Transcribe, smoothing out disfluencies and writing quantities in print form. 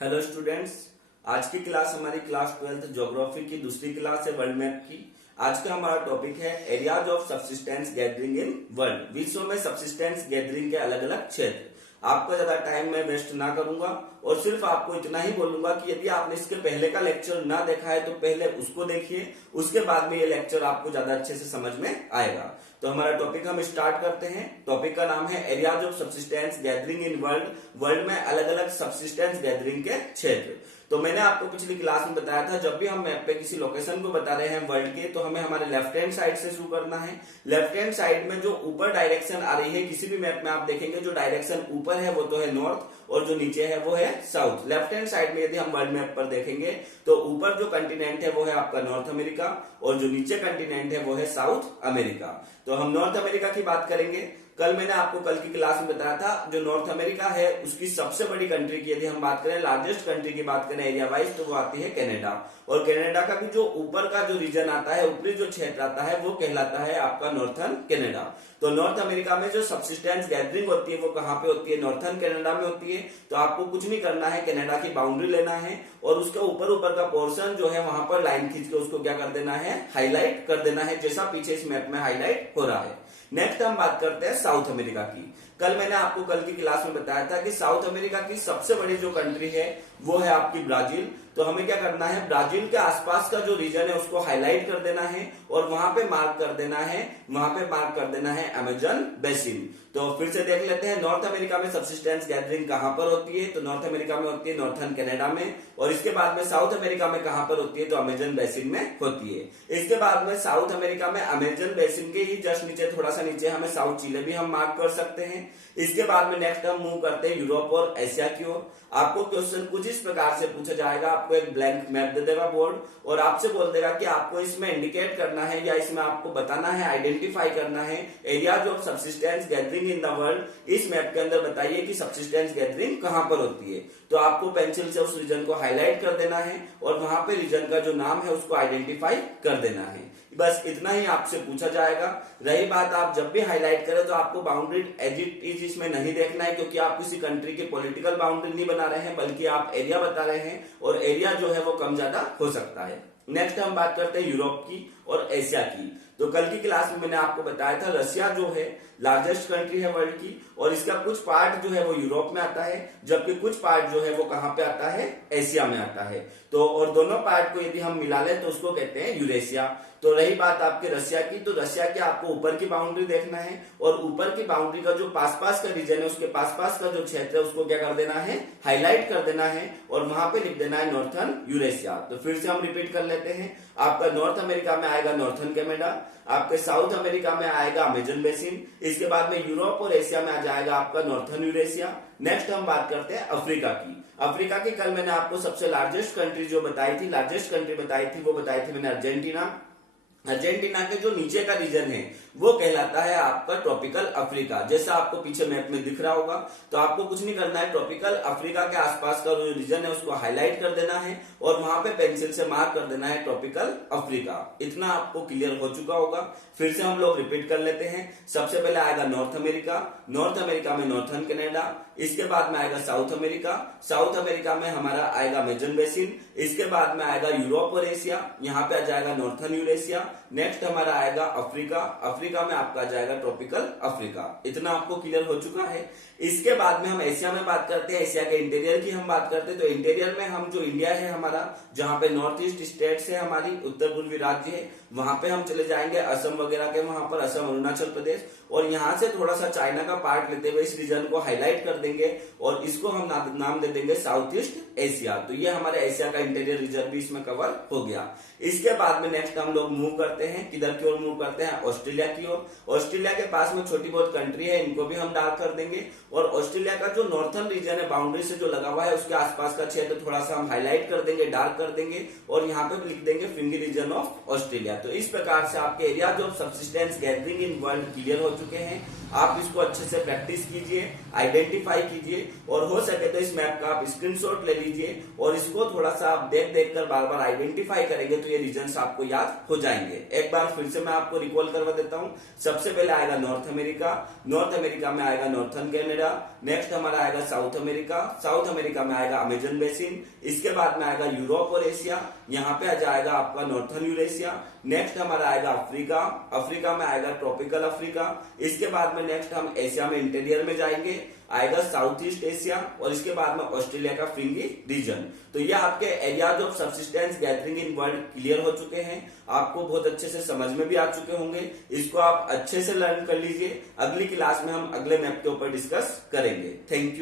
Hello students. आज की class हमारी क्लास 12th ज्योग्राफी की दूसरी क्लास है वर्ल्ड मैप की। आज का हमारा टॉपिक है areas of subsistence gathering in world. विश्व में सबसिस्टेंस गैदरिंग के अलग अलग क्षेत्र। आपका ज्यादा टाइम मैं वेस्ट ना करूंगा और सिर्फ आपको इतना ही बोलूंगा कि यदि आपने इसके पहले का लेक्चर ना देखा है तो पहले उसको देखिए, उसके बाद में ये लेक्चर आपको ज्यादा अच्छे से समझ में आएगा। तो हमारा टॉपिक हम स्टार्ट करते हैं। टॉपिक का नाम है areas of subsistence gathering in world. World में अलग अलग सबसिस्टेंस गैदरिंग के क्षेत्र। तो मैंने आपको पिछली क्लास में बताया था, जब भी हम मैप पे किसी लोकेशन को बता रहे हैं वर्ल्ड के, तो हमें हमारे लेफ्ट हैंड साइड से शुरू करना है। लेफ्ट हैंड साइड में जो ऊपर डायरेक्शन आ रही है, किसी भी मैप में आप देखेंगे जो डायरेक्शन ऊपर है वो तो है नॉर्थ और जो नीचे है वो है साउथ। लेफ्ट हैंड साइड में यदि हम वर्ल्ड मैप पर देखेंगे तो ऊपर जो कंटिनेंट है वो है आपका नॉर्थ अमेरिका और जो नीचे कंटिनेंट है वो है साउथ अमेरिका। तो हम नॉर्थ अमेरिका की बात करेंगे। कल मैंने आपको कल की क्लास में बताया था, जो नॉर्थ अमेरिका है उसकी सबसे बड़ी कंट्री की यदि हम बात करें, लार्जेस्ट कंट्री की बात करें एरिया वाइज, तो वो आती है कनाडा। और कनाडा का भी जो ऊपर का जो रीजन आता है, ऊपरी जो क्षेत्र आता है, वो कहलाता है आपका नॉर्थर्न कनाडा। तो नॉर्थ अमेरिका में जो सबसिस्टेंस गैदरिंग होती है वो कहाँ पे होती है? नॉर्थर्न कनाडा में होती है। तो आपको कुछ नहीं करना है, कनाडा की बाउंड्री लेना है और उसका ऊपर ऊपर का पोर्शन जो है वहां पर लाइन खींच के उसको क्या कर देना है? हाईलाइट कर देना है, जैसा पीछे इस मैप में हाईलाइट हो रहा है। नेक्स्ट हम बात करते हैं साउथ अमेरिका की। कल मैंने आपको कल की क्लास में बताया था कि साउथ अमेरिका की सबसे बड़ी जो कंट्री है वो है आपकी ब्राजील। तो हमें क्या करना है? ब्राजील के आसपास का जो रीजन है उसको हाईलाइट कर देना है और वहां पे मार्क कर देना है, वहां पे मार्क कर देना है अमेजन बेसिन। तो फिर से देख लेते हैं नॉर्थ अमेरिका में सबसिस्टेंस गैदरिंग कहां पर होती है? तो नॉर्थ अमेरिका में होती है नॉर्थर्न कनाडा में। और इसके बाद में साउथ अमेरिका में कहां पर होती है? तो अमेजन बेसिन में होती है। इसके बाद में साउथ अमेरिका में अमेजन बेसिन के ही जस्ट नीचे, थोड़ा सा नीचे हमें साउथ चिले भी हम मार्क कर सकते हैं। इसके बाद में नेक्स्ट हम मूव करते हैं यूरोप और एशिया की ओर। आपको क्वेश्चन कुछ इस प्रकार से पूछा जाएगा, आपको एक ब्लैंक मैप दे देगा बोर्ड और आपसे बोल देगा कि आपको इसमें इंडिकेट करना है या इसमें आपको बताना है, आइडेंटिफाई करना है areas of subsistence gathering in the world. इस मैप के अंदर बताइए कि सबसिस्टेंस गैदरिंग कहां पर होती है। तो आपको पेंसिल से उस रीजन को हाईलाइट कर देना है और वहां पे रीजन का जो नाम है उसको आइडेंटिफाई कर देना है। बस इतना ही आपसे पूछा जाएगा। रही बात, आप जब भी हाईलाइट करें तो आपको बाउंड्री एज इट इज इसमें नहीं देखना है, क्योंकि आप किसी कंट्री की पॉलिटिकल बाउंड्री नहीं बना रहे हैं, बल्कि आप एरिया बता रहे हैं और एरिया जो है वो कम ज्यादा हो सकता है। नेक्स्ट हम बात करते हैं यूरोप की और एशिया की। तो कल की क्लास में मैंने आपको बताया था रशिया जो है लार्जेस्ट कंट्री है वर्ल्ड की और इसका कुछ पार्ट जो है वो यूरोप में आता है, जबकि कुछ पार्ट जो है वो कहां पे आता है? एशिया में आता है। तो और दोनों पार्ट को यदि हम मिला लें तो उसको कहते हैं यूरेशिया। तो रही बात आपके रशिया की, तो रशिया के आपको ऊपर की बाउंड्री देखना है और ऊपर की बाउंड्री का जो पास पास का रीजन है, उसके पास पास का जो क्षेत्र है उसको क्या कर देना है? हाईलाइट कर देना है और वहां पे लिख देना है नॉर्थर्न यूरेशिया। तो फिर से हम रिपीट कर लेते हैं। आपका नॉर्थ अमेरिका में आएगा नॉर्थर्न कनाडा, आपके साउथ अमेरिका में आएगा अमेजन बेसिन, इसके बाद में यूरोप और एशिया में आ जाएगा आपका नॉर्थर्न यूरेशिया। नेक्स्ट हम बात करते हैं अफ्रीका की। अफ्रीका की कल मैंने आपको सबसे लार्जेस्ट कंट्री जो बताई थी, लार्जेस्ट कंट्री बताई थी, वो बताई थी मैंने अर्जेंटीना। अर्जेंटीना के जो नीचे का रीजन है वो कहलाता है आपका ट्रॉपिकल अफ्रीका, जैसा आपको पीछे मैप में दिख रहा होगा। तो आपको कुछ नहीं करना है, ट्रॉपिकल अफ्रीका के आसपास का जो रीजन है उसको हाईलाइट कर देना है और वहां पे पेंसिल से मार्क कर देना है ट्रॉपिकल अफ्रीका। इतना आपको क्लियर हो चुका होगा। फिर से हम लोग रिपीट कर लेते हैं। सबसे पहले आएगा नॉर्थ अमेरिका, नॉर्थ अमेरिका में नॉर्थर्न कनाडा, इसके बाद में आएगा साउथ अमेरिका, साउथ अमेरिका में हमारा आएगा अमेजन बेसिन, इसके बाद में आएगा यूरोप और एशिया, यहाँ पे आ जाएगा नॉर्थर्न यूरेशिया। नेक्स्ट हमारा आएगा अफ्रीका, अफ्रीका में आपका आ जाएगा ट्रॉपिकल अफ्रीका। इतना आपको क्लियर हो चुका है। इसके बाद में हम एशिया में बात करते हैं, एशिया के इंटीरियर की हम बात करते हैं। तो इंटीरियर में हम जो इंडिया है हमारा, जहां पे नॉर्थ ईस्ट स्टेट्स है हमारी, उत्तर पूर्वी राज्य है, वहां पे हम चले जाएंगे असम वगैरह के, वहां पर असम, अरुणाचल प्रदेश, और यहाँ से थोड़ा सा चाइना का पार्ट लेते हुए इस रीजन को हाईलाइट कर देंगे और इसको हम नाम दे देंगे साउथ ईस्ट एशिया। तो ये हमारे एशिया का इंटीरियर रीजन भी इसमें कवर हो गया। इसके बाद में नेक्स्ट हम लोग मूव करते हैं, किधर की ओर मूव करते हैं? ऑस्ट्रेलिया की ओर। ऑस्ट्रेलिया के पास में छोटी बहुत कंट्री है, इनको भी हम डार्क कर देंगे और ऑस्ट्रेलिया का जो नॉर्थर्न रीजन है बाउंड्री से जो लगा हुआ है उसके आसपास का क्षेत्र थोड़ा सा हम हाईलाइट कर देंगे, डार्क कर देंगे और यहाँ पे भी लिख देंगे फ्रिंगी रीजन ऑफ ऑस्ट्रेलिया। तो इस प्रकार से आपके areas of subsistence gathering in world clear हो चुके हैं। आप इसको अच्छे से प्रैक्टिस कीजिए, आइडेंटिफाई कीजिए और हो सके तो इस मैप का आप स्क्रीनशॉट ले लीजिए और इसको थोड़ा सा आप देख देख कर बार बार आइडेंटिफाई करेंगे तो ये रीजन्स आपको याद हो जाएंगे। एक बार फिर से मैं आपको रिकॉल करवा देता हूँ। सबसे पहले आएगा नॉर्थ अमेरिका, नॉर्थ अमेरिका में आएगा नॉर्थर्न कनाडा, कनाडा। नेक्स्ट हमारा आएगा साउथ अमेरिका। साउथ अमेरिका में आएगा अमेजन बेसिन। इसके बाद में आएगा यूरोप और एशिया, यहाँ पे आ जाएगा आपका नॉर्थन यूरेशिया। नेक्स्ट हमारा आएगा अफ्रीका। अफ्रीका में आएगा ट्रॉपिकल अफ्रीका। इसके बाद में नेक्स्ट हम एशिया में इंटीरियर में जाएंगे, आएगा साउथ ईस्ट एशिया, और इसके बाद में ऑस्ट्रेलिया का फ्रिंगी रीजन। तो ये आपके areas of subsistence gathering in world clear हो चुके हैं, आपको बहुत अच्छे से समझ में भी आ चुके होंगे। इसको आप अच्छे से लर्न कर लीजिए। अगली क्लास में हम अगले मैप के ऊपर डिस्कस करेंगे। Thank you.